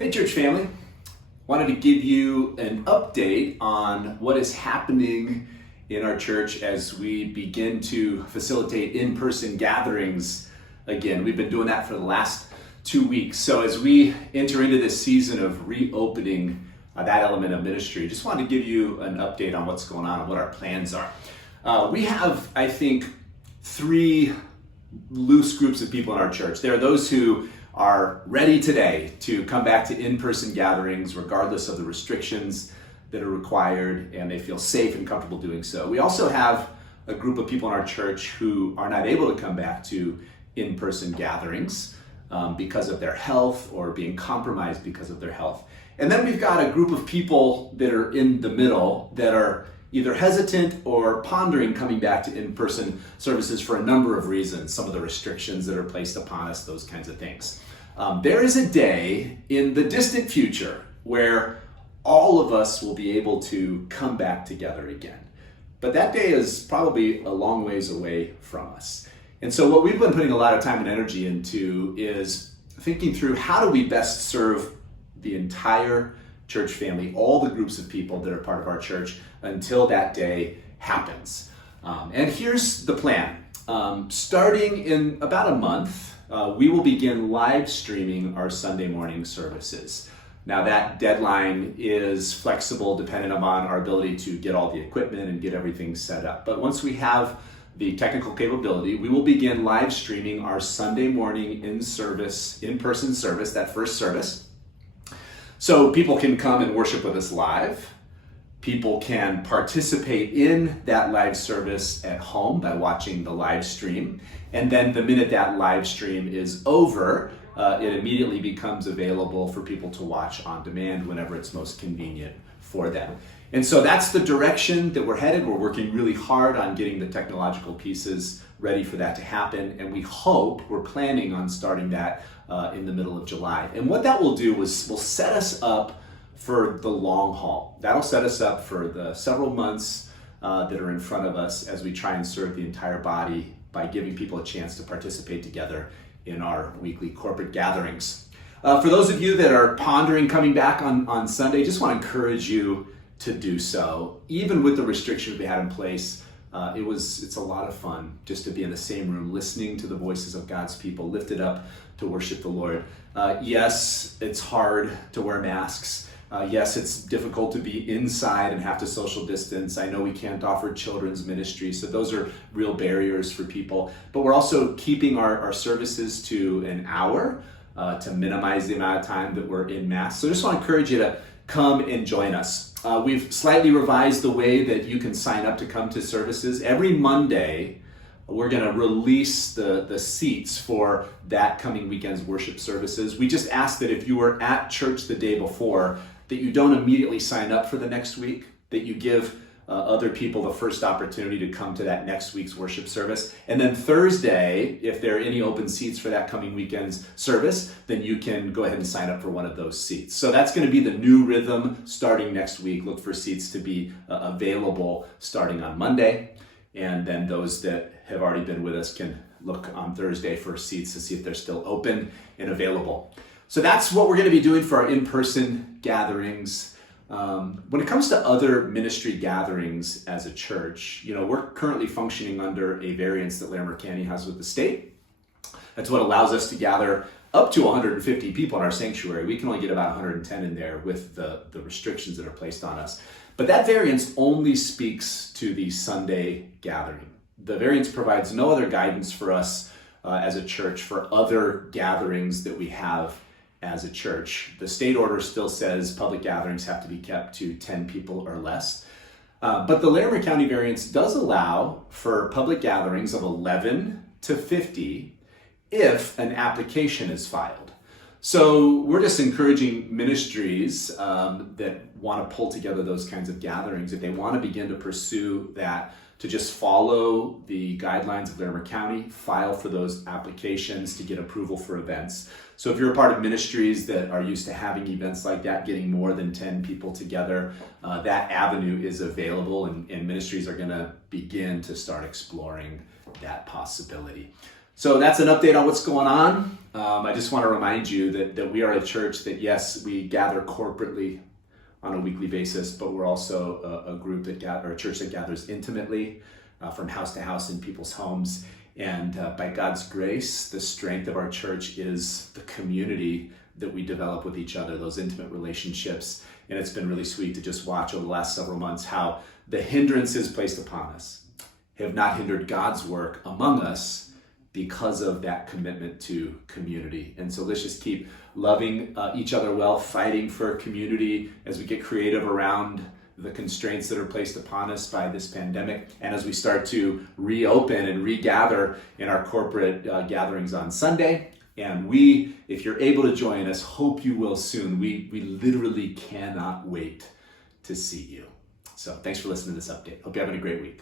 Hey church family, wanted to give you an update on what is happening in our church as we begin to facilitate in-person gatherings again. We've been doing that for the last 2 weeks. So as we enter into this season of reopening that element of ministry, just wanted to give you an update on what's going on and what our plans are. We have, I think, 3 loose groups of people in our church. There are those who are ready today to come back to in-person gatherings regardless of the restrictions that are required, and they feel safe and comfortable doing so. We also have a group of people in our church who are not able to come back to in-person gatherings because of their health or being compromised because of their health. And then we've got a group of people that are in the middle that are either hesitant or pondering coming back to in-person services for a number of reasons, some of the restrictions that are placed upon us, those kinds of things. There is a day in the distant future where all of us will be able to come back together again. But that day is probably a long ways away from us. And so what we've been putting a lot of time and energy into is thinking through how do we best serve the entire church family, all the groups of people that are part of our church until that day happens. And here's the plan. Starting in about a month, we will begin live streaming our Sunday morning services. Now that deadline is flexible depending upon our ability to get all the equipment and get everything set up. But once we have the technical capability, we will begin live streaming our Sunday morning in-person service, that first service. So people can come and worship with us live. People can participate in that live service at home by watching the live stream. And then the minute that live stream is over, it immediately becomes available for people to watch on demand whenever it's most convenient for them. And so that's the direction that we're headed. We're working really hard on getting the technological pieces ready for that to happen. And we're planning on starting that in the middle of July. And what that will do is will set us up for the long haul. That'll set us up for the several months that are in front of us as we try and serve the entire body by giving people a chance to participate together in our weekly corporate gatherings. For those of you that are pondering coming back on Sunday, just want to encourage you to do so. Even with the restrictions we had in place, it's a lot of fun just to be in the same room listening to the voices of God's people lifted up to worship the Lord. Yes, it's hard to wear masks. Yes, it's difficult to be inside and have to social distance. I know we can't offer children's ministry, so those are real barriers for people. But we're also keeping our services to an hour to minimize the amount of time that we're in mass. So I just want to encourage you to come and join us. We've slightly revised the way that you can sign up to come to services. Every Monday, we're going to release the seats for that coming weekend's worship services. We just ask that if you were at church the day before, that you don't immediately sign up for the next week, that you give other people the first opportunity to come to that next week's worship service. And then Thursday, if there are any open seats for that coming weekend's service, then you can go ahead and sign up for one of those seats. So that's going to be the new rhythm starting next week. Look for seats to be available starting on Monday. And then those that have already been with us can look on Thursday for seats to see if they're still open and available. So that's what we're going to be doing for our in-person gatherings. When it comes to other ministry gatherings as a church, we're currently functioning under a variance that Larimer County has with the state. That's what allows us to gather up to 150 people in our sanctuary. We can only get about 110 in there with the restrictions that are placed on us. But that variance only speaks to the Sunday gathering. The variance provides no other guidance for us as a church for other gatherings that we have as a church. The state order still says public gatherings have to be kept to 10 people or less. But the Larimer County variance does allow for public gatherings of 11 to 50 if an application is filed. So we're just encouraging ministries that want to pull together those kinds of gatherings, if they want to begin to pursue that, to just follow the guidelines of Larimer County, file for those applications to get approval for events. So if you're a part of ministries that are used to having events like that, getting more than 10 people together, that avenue is available, and ministries are going to begin to start exploring that possibility. So that's an update on what's going on. I just want to remind you that we are a church that, yes, we gather corporately on a weekly basis, but we're also a group that a church that gathers intimately from house to house in people's homes. And by God's grace, the strength of our church is the community that we develop with each other, those intimate relationships. And it's been really sweet to just watch over the last several months how the hindrances placed upon us have not hindered God's work among us because of that commitment to community. And so let's just keep loving each other well, fighting for community as we get creative around the constraints that are placed upon us by this pandemic. And as we start to reopen and regather in our corporate gatherings on Sunday. And we, if you're able to join us, hope you will soon. We literally cannot wait to see you. So thanks for listening to this update. Hope you're having a great week.